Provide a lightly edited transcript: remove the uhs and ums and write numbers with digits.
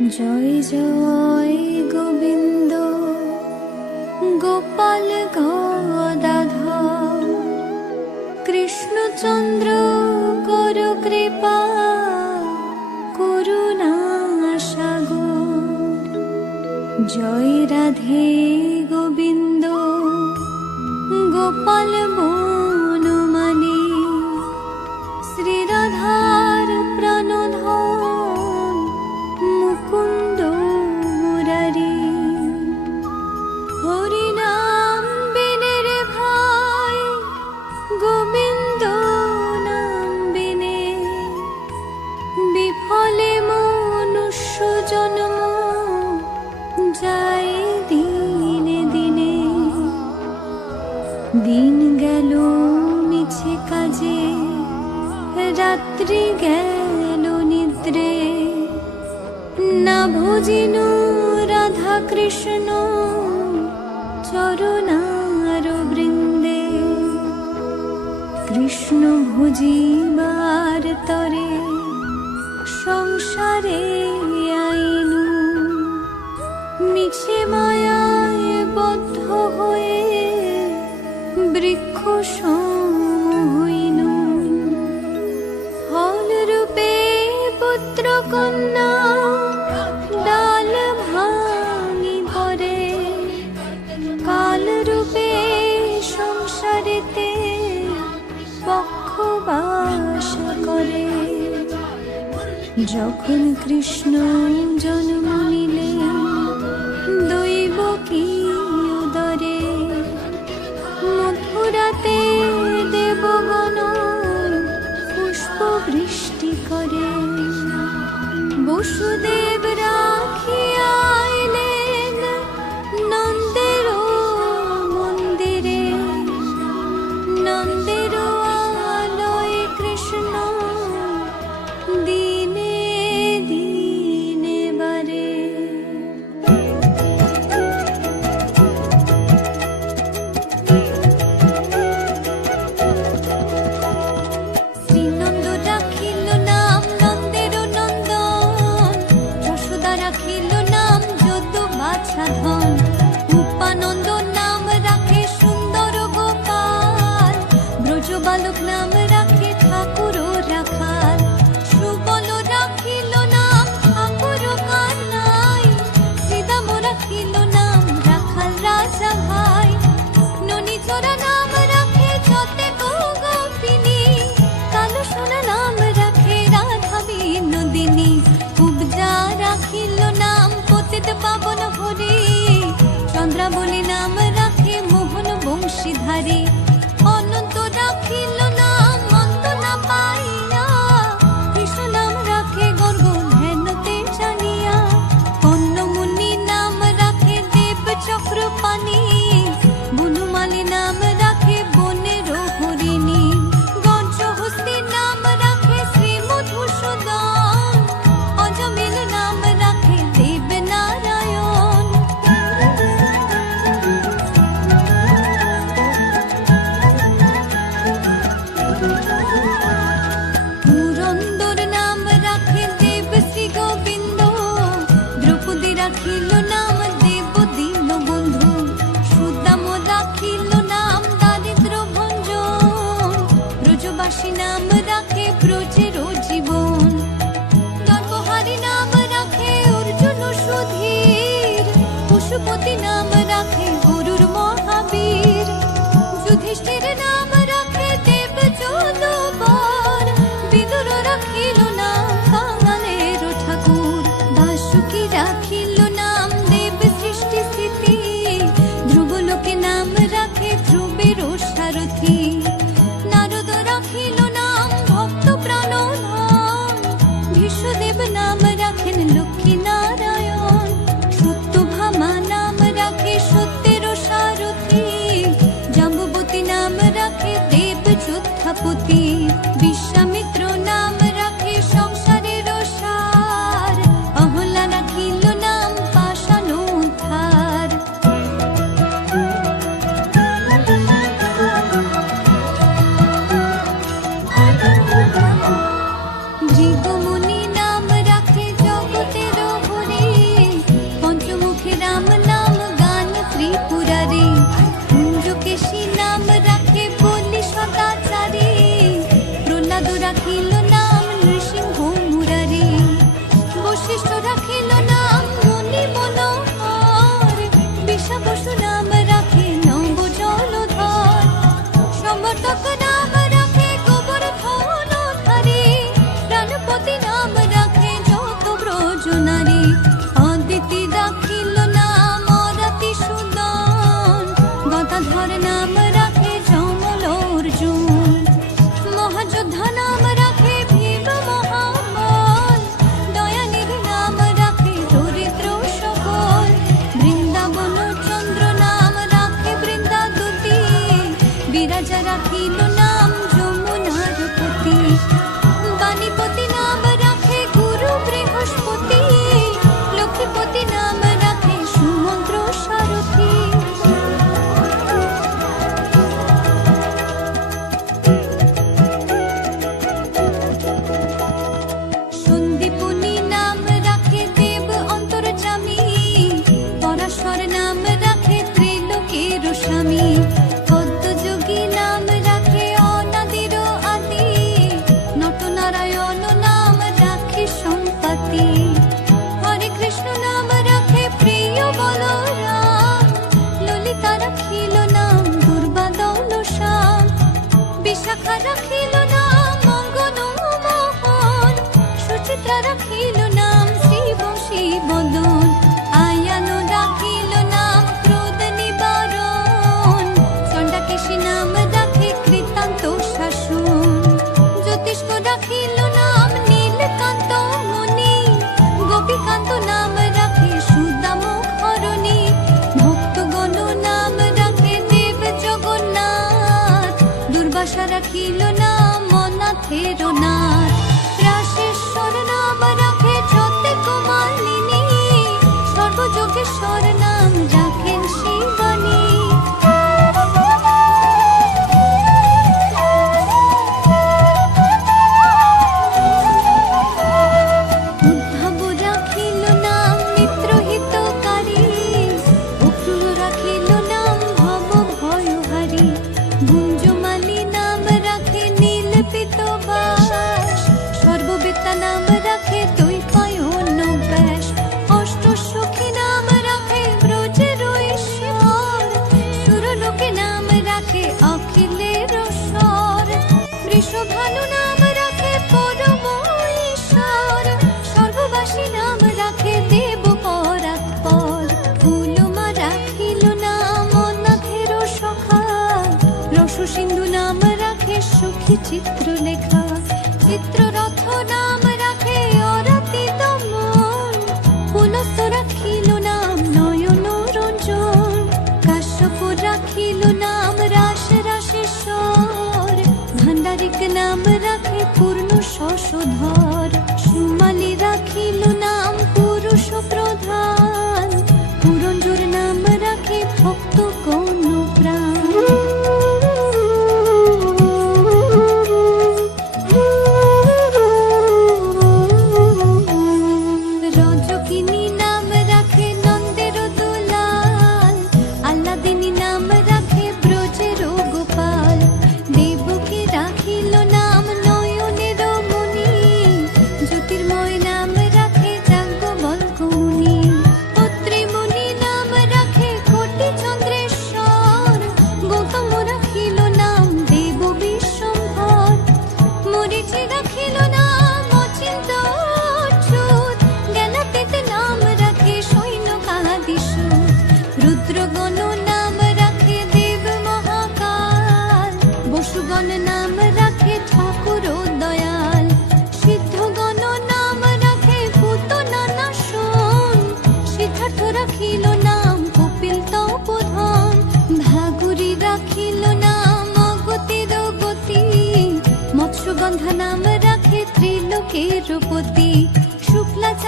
জয় জয় গোবিন্দ গোপাল গদাধর কৃষ্ণচন্দ্র কর কৃপা করুণা সাগর। জয় রাধে গোবিন্দ গোপাল বনমালী শ্রী রাধার প্রাণধন মুকুন্দ মুরারি। হরিনাম বিনে রে ভাই গোবিন্দ নাম বিনে বিফলে মনুষ্য জন্ম যায় দিনে দিনে। দিন গেল মিছে কাজে রাত্রি গেল নিদ্রে না ভজিন রাধা কৃষ্ণ চরণার বৃন্দে। কৃষ্ণ ভজিবার তরে সংসারে আইনু মিছে মায়ায় বদ্ধ হয়ে বৃক্ষ সম হইনু। ফল রূপে পুত্র কন্যা ডাল ভাঙি পরে কাল রূপে সংসারেতে পক্ষ বাস করে। যখন কৃষ্ণ জন্ম নিলেন দৈব কি উদরে মথুরাতে দেবগণ পুষ্প বৃষ্টি করে। বসুদেব রাখিয়া আইলেন নন্দের মন্দিরে নন্দের আলয়ে কৃষ্ণ দিনে দিনে বারে। শ্রীনন্দ রাখিল নাম নন্দের নন্দন যশোদা রাখিল নাম যদু বাছা ধন। উপানন্দ নাম রাখে সুন্দর গোপাল ব্রজ বালক নাম রাখে ঠাকুর রাখাল। সুবল রাখিল নাম ঠাকুর কানাই শ্রীদাম রাখিল নাম রাখাল রাজা ভাই। ননীচরা নাম রাখে যতে গোপিনী কালো সোনা নাম রাখে রাধা বিনোদিনী। উপজা রাখিল নাম পতিত পাবন হরি চন্দ্রাবলী নাম রাখে মোহন বংশীধারী। অনন্ত রাখিল নাম অন্ত না পাইয়া কৃষ্ণ নাম রাখে গর্গ ধ্যানতে জানিয়া। কন্যমুনি নাম রাখে দেব চক্রপাণি বনমালী নাম রাখে বনের হরিণী। গঞ্জহস্তি নাম রাখে শ্রী মধুসূদন অজমিল নাম রাখে দেব নারায়ণ। পুরন্দর নাম রাখে দেব শ্রী গোবিন্দ দ্রৌপদী রাখিল নাম দেব দীন বন্ধু। সুদাম রাখিল নাম দারিদ্র ভঞ্জন ব্রজবাসী নাম রাখে ব্রজের জীবন। গর্ভহারী নাম রাখে অর্জুন সুধীর পশুপতি নাম রাখে গরুর মহাবীর। যুধিষ্ঠির নাম রাখে দেব যদুবর বিদুর রাখিল নাম কাঙালের ঠাকুর। বাসুকি রাখিল নাম দেব সৃষ্টি স্থিতি ধ্রুবলোকে নাম রাখে ধ্রুবের সারথি। নারদ রাখিল নাম ভক্ত প্রাণধন ভীষ্মদেব নাম রাখেন লক্ষ্মী নারায়ণ। সত্যভামা নাম রাখে সত্যের সারথি জাম্বুবতী নাম ঈশ্বর নাম রাখে যমল অর্জুন, মহাযোদ্ধা নাম রাখে ভীম মহাবল, দয়ানিধি নাম রাখে দরিদ্র সকল, বৃন্দাবন চন্দ্র নাম রাখে বৃন্দাদূতি, বিরাজা রাখিল নাম যমুনার পতি, বাণীপতি নাম রাখে গুরু বৃহস্পতি, লক্ষ্মীপতি নাম রাখে সুমন্ত্র সারথি। সন্দীপনী নাম রাখে দেব অন্তর্যামী, পরাশর নাম রাখে ত্রিলোকের স্বামী, পদ্মযোগী নাম রাখে অনাদির আদি, নটনারায়ণ নাম রাখে সম্পত্তি, হরে কৃষ্ণ নাম রাখে প্রিয় বলরাম, ললিতা রাখিল নাম দুর্বাদল শ্যাম, বিশাখা রাখিল নাম মঙ্গন মোহন, সুচিত্রা রাখিল নাম শ্রীবশী বদন, আয়ান রাখিল নাম ক্রোধ নিবারণ, চণ্ডাকেশী নাম রাখে কৃতান্ত শাসন, জ্যোতিষ্ক রাখিল নাম নীলকান্ত মুনি, গোপীকান্ত নাম রাখে সুদাম হরণী, ভক্তগণ নাম রাখে দেব জগন্নাথ, দুর্বাসা রাখিল নাম অনাথের নাথ, রাশেশ্বর নাম রাখে যতেক মালিনী, সর্বযোগেশ্বর নাম রাখেন শিবানী। উদ্ধব রাখিল নাম মিত্রহিতকারী, অক্রূর রাখিল নাম ভব ভয়হারী, গুঞ্জমালী নাম রাখে নীল পিতবাস, সর্ববেত্তা নাম রাখে দ্বৈপায়ন ব্যাস, অষ্টসখী নাম রাখে ব্রজের ঈশ্বর, সুরলোকে নাম রাখে অখিলের স্বর, বৃষভানু নাম রাখে পরম ঈশ্বর, সর্ববাসী নাম রাখে দেব পরাৎপর, ফুলমা রাখিল নাম অনাথের সখা, রসসিন্ধু নাম রাখে সুখী চিত্রলেখা, চিত্ররথ নাম রাখে অরাতি দমন, পুলস্ত রাখিল নাম নয়ন রঞ্জন, কাশ্যপ রাখিল নাম রাস রাসেশ্বর, ভাণ্ডারিক নাম রাখে পূর্ণ শশধর, সুমালী রাখিল নাম পুরুষ প্রধান, পুরঞ্জোর নাম রাখে ভক্ত কোন প্রাণ। রজকিনী নাম রাখে নন্দের দুলাল, আল্লাদিনী নাম রাখে ব্রজের গোপাল, দেবকী রাখিল নাম নয়নের মণি, জ্যোতির্ময় নাম রাখে যাজ্ঞবল্ক মুনি, অত্রিমুনি নাম রাখে কোটি চন্দ্রেশ্বর, গৌতম রাখিল নাম দেব বিশ্বম্ভর, মরীচি রাখিল নাম অচিন্ত অচ্যুত, জ্ঞানাতীত নাম রাখে সৈন্যকাদিসুত, রুদ্রগণ নাম রাখে দেব মহাকাল, বসুগণ নাম রাখে ঠাকুর দয়াল, সিদ্ধগণ নাম রাখে পুতনা নাশন, সিদ্ধার্থ রাখিল নাম কপিল তপোধন, ভাগুরি রাখিল নাম অগতির গতি, মৎস্যগন্ধা নাম রাখে ত্রিলোকের পতি, শুক্লাচার্য